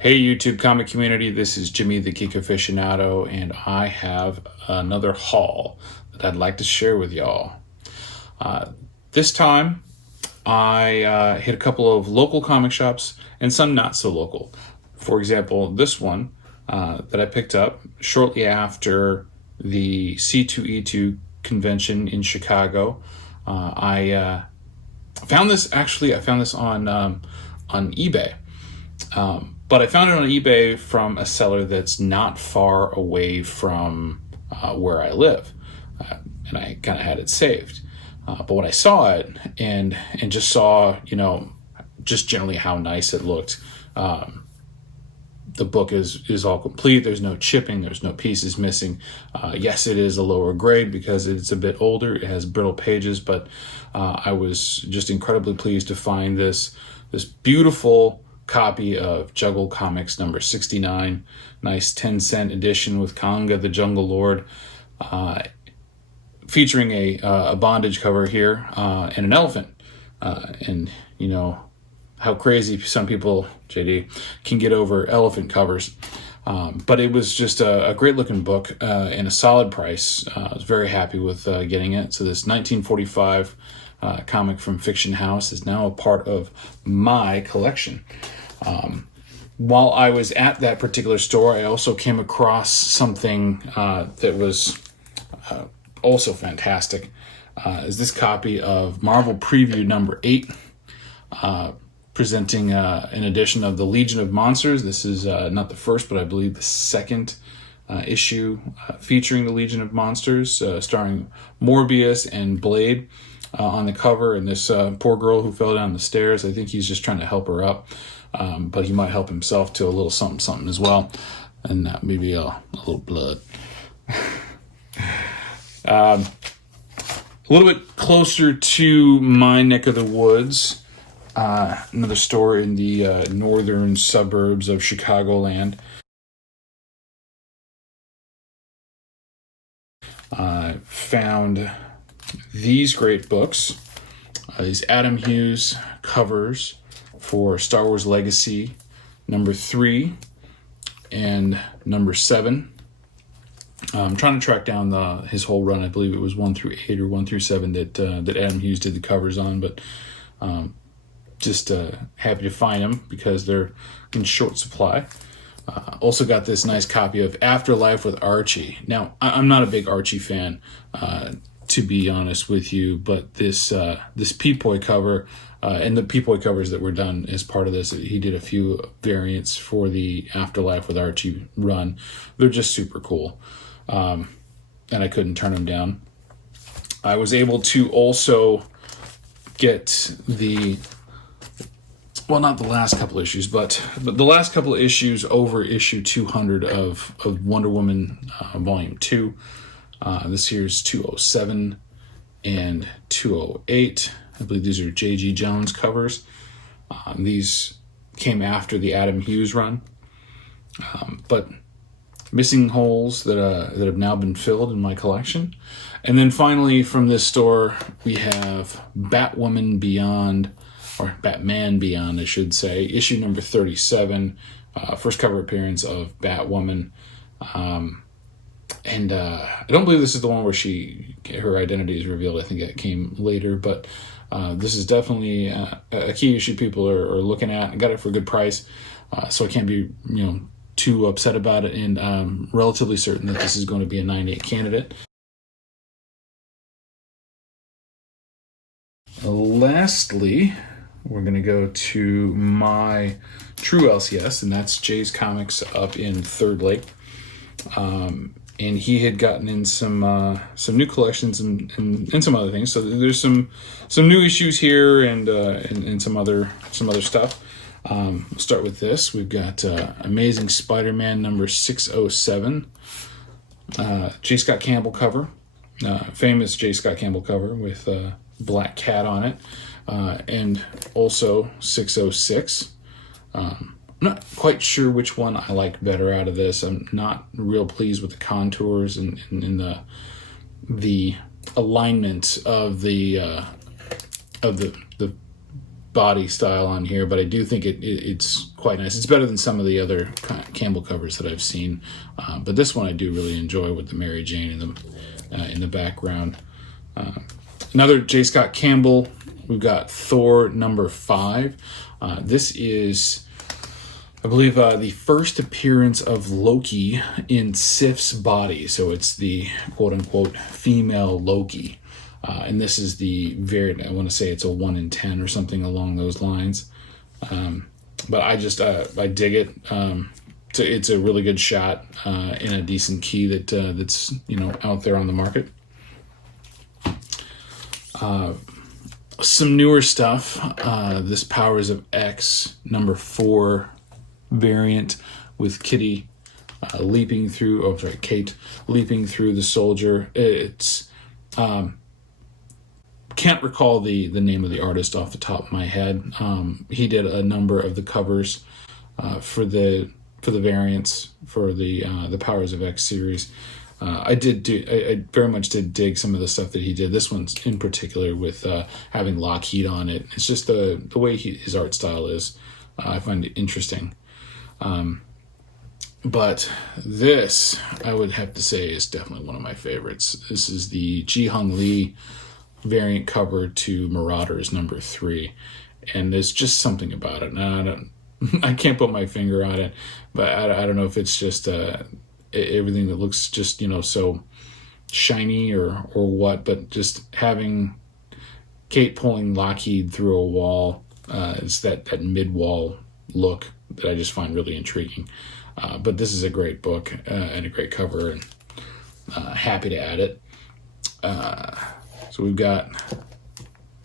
Hey YouTube comic community, this is Jimmy the Geek Aficionado, and I have another haul that I'd like to share with y'all. This time, I hit a couple of local comic shops and some not so local. For example, this one that I picked up shortly after the C2E2 convention in Chicago. I found this on eBay. But I found it on eBay from a seller that's not far away from where I live, and I kind of had it saved. But when I saw it and just saw, just generally how nice it looked, the book is all complete. There's no chipping. There's no pieces missing. Yes, it is a lower grade because it's a bit older. It has brittle pages, but I was just incredibly pleased to find this beautiful copy of Juggle Comics number 69, nice 10-cent edition with Kanga the Jungle Lord, featuring a bondage cover here and an elephant. And you know how crazy some people, JD, can get over elephant covers. But it was just a great looking book and a solid price. I was very happy with getting it. So this 1945 comic from Fiction House is now a part of my collection. While I was at that particular store, I also came across something that was also fantastic. Is this copy of Marvel Preview number 8, presenting an edition of the Legion of Monsters. This is not the first, but I believe the second issue featuring the Legion of Monsters, starring Morbius and Blade on the cover, and this poor girl who fell down the stairs. I think he's just trying to help her up. But he might help himself to a little something as well, and maybe a little blood. A little bit closer to my neck of the woods, another store in the northern suburbs of Chicagoland. I found these great books. These Adam Hughes covers for Star Wars Legacy number 3 and number 7. I'm trying to track down his whole run. I believe it was 1 through 8 or 1 through 7 that Adam Hughes did the covers on, but just happy to find them because they're in short supply. Also got this nice copy of Afterlife with Archie. Now, I'm not a big Archie fan, to be honest with you, but this Peepoy cover, and the Peepoy covers that were done as part of this, he did a few variants for the Afterlife with Archie run. They're just super cool, and I couldn't turn them down. I was able to also get not the last couple issues, but the last couple of issues over issue 200 of Wonder Woman Volume 2. This here's 207 and 208. I believe these are J.G. Jones covers. These came after the Adam Hughes run, but missing holes that have now been filled in my collection. And then finally from this store, we have Batwoman Beyond, or Batman Beyond, I should say, issue number 37, first cover appearance of Batwoman. And I don't believe this is the one where her identity is revealed. I think that came later, but this is definitely a key issue people are looking at. I got it for a good price, so I can't be too upset about it, and I'm relatively certain that this is going to be a 98 candidate. Lastly, we're going to go to my true LCS, and that's Jay's Comics up in Third Lake. And he had gotten in some new collections and some other things. So there's some new issues here and some other stuff. We'll start with this. We've got Amazing Spider-Man number 607, J. Scott Campbell cover, famous J. Scott Campbell cover with Black Cat on it, and also 606. I'm not quite sure which one I like better out of this. I'm not real pleased with the contours and the alignment of the body style on here, but I do think it's quite nice. It's better than some of the other Campbell covers that I've seen, but this one I do really enjoy with the Mary Jane in the background. Another J. Scott Campbell. We've got Thor number 5. This is, I believe, the first appearance of Loki in Sif's body. So it's the quote-unquote female Loki. And this is the very, I want to say it's a 1 in 10 or something along those lines. But I just, I dig it. It's a really good shot in a decent key that's, out there on the market. Some newer stuff. This Powers of X number 4 variant with Kate leaping through the soldier. It's, can't recall the name of the artist off the top of my head. He did a number of the covers for the variants for the Powers of X series. I very much did dig some of the stuff that he did. This one's in particular with having Lockheed on it. It's just the way his art style is. I find it interesting. But this, I would have to say, is definitely one of my favorites. This is the Ji-Hung Lee variant cover to Marauders number 3, and there's just something about it. Now I can't put my finger on it, but I don't know if it's just everything that looks just so shiny or what. But just having Kate pulling Lockheed through a wall, it's that mid-wall look that I just find really intriguing. But this is a great book and a great cover, and happy to add it. So we've got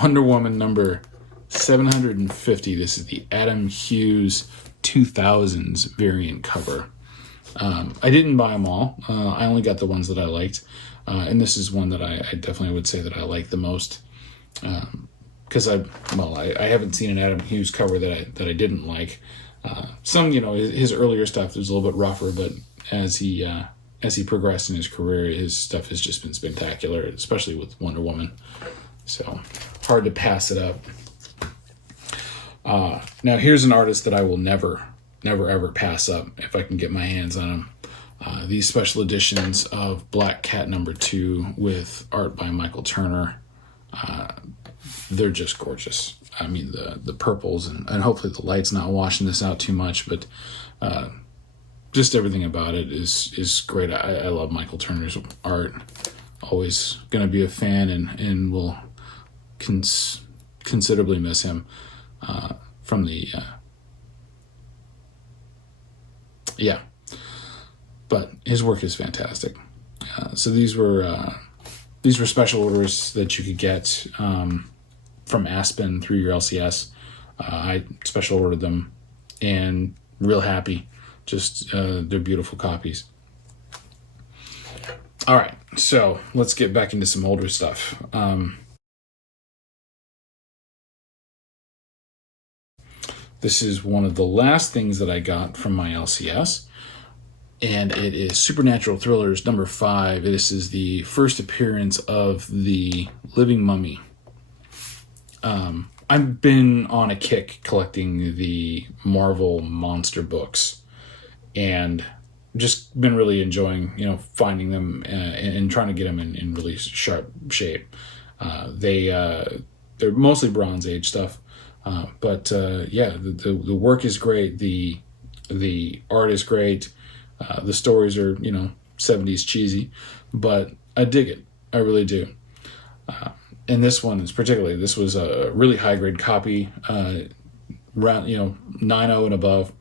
Wonder Woman number 750. This is the Adam Hughes 2000s variant cover. I didn't buy them all. I only got the ones that I liked. And this is one that I definitely would say that I like the most. Because I haven't seen an Adam Hughes cover that I didn't like. Some, his earlier stuff was a little bit rougher, but as he progressed in his career, his stuff has just been spectacular, especially with Wonder Woman. So hard to pass it up. Now here's an artist that I will never ever pass up if I can get my hands on him. These special editions of Black Cat number 2 with art by Michael Turner. They're just gorgeous. I mean, the purples, and hopefully the light's not washing this out too much, but just everything about it is great. I love Michael Turner's art. Always going to be a fan, and will considerably miss him from the... But his work is fantastic. So these were special orders that you could get from Aspen through your LCS. I special ordered them, and real happy. Just they're beautiful copies. All right, so let's get back into some older stuff. This is one of the last things that I got from my LCS, and it is Supernatural Thrillers number 5. This is the first appearance of the Living Mummy. I've been on a kick collecting the Marvel monster books, and just been really enjoying, finding them and trying to get them in really sharp shape. They're mostly Bronze Age stuff, but the work is great. The art is great. The stories are 70s cheesy, but I dig it. I really do. And this one is particularly, this was a really high grade copy, around 9.0 and above.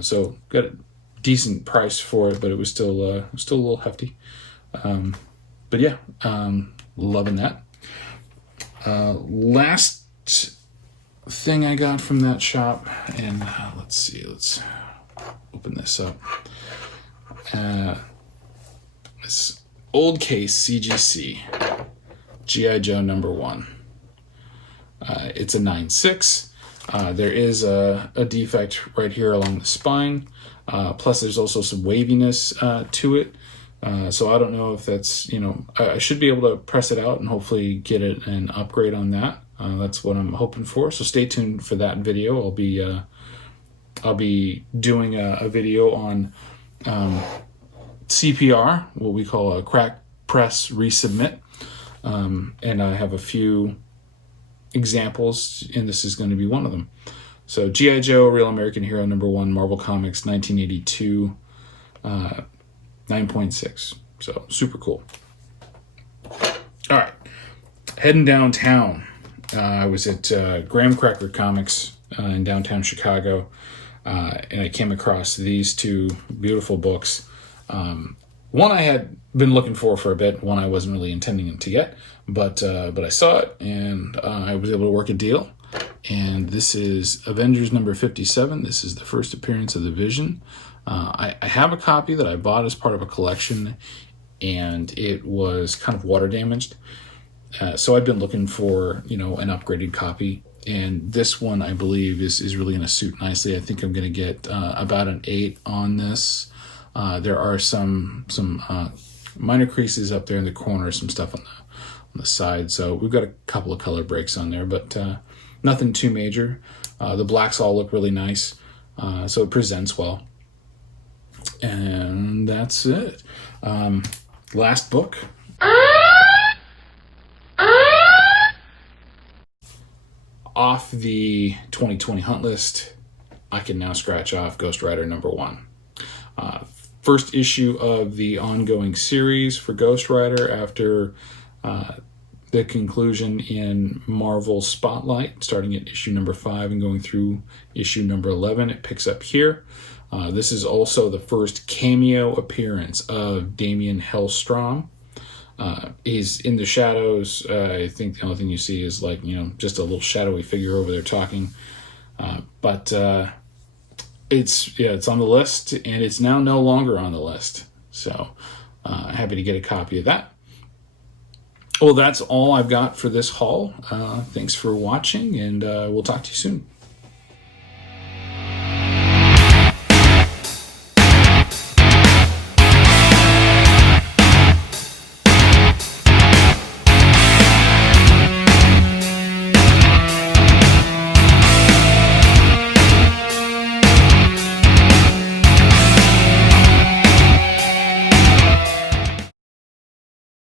So got a decent price for it, but it was still a little hefty. But yeah, loving that. Last thing I got from that shop, and let's open this up. This old case CGC. G.I. Joe number 1. It's a 9.6. There is a defect right here along the spine. Plus there's also some waviness to it. So I don't know if that's, I should be able to press it out and hopefully get it an upgrade on that. That's what I'm hoping for. So stay tuned for that video. I'll be doing a video on CPR, what we call a crack press resubmit, and I have a few examples, and this is going to be one of them. So G.I. Joe, Real American Hero #1, Marvel Comics, 1982, 9.6. So super cool. All right, heading downtown. I was at Graham Cracker Comics in downtown Chicago, and I came across these two beautiful books. One I had been looking for a bit, one I wasn't really intending to get, but I saw it, and I was able to work a deal. And this is Avengers #57. This is the first appearance of the Vision. I have a copy that I bought as part of a collection, and it was kind of water damaged. So I've been looking for, an upgraded copy. And this one, I believe, is really going to suit nicely. I think I'm going to get about an 8 on this. There are some minor creases up there in the corner, some stuff on the side. So we've got a couple of color breaks on there, but nothing too major. The blacks all look really nice, so it presents well. And that's it. Last book. Off the 2020 hunt list, I can now scratch off Ghost Rider #1. First issue of the ongoing series for Ghost Rider after the conclusion in Marvel Spotlight, starting at issue #5 and going through issue #11. It picks up here. This is also the first cameo appearance of Damian Hellstrom. He's in the shadows. I think the only thing you see is just a little shadowy figure over there talking. But it's on the list, and it's now no longer on the list. So happy to get a copy of that. Well, that's all I've got for this haul. Thanks for watching, and we'll talk to you soon.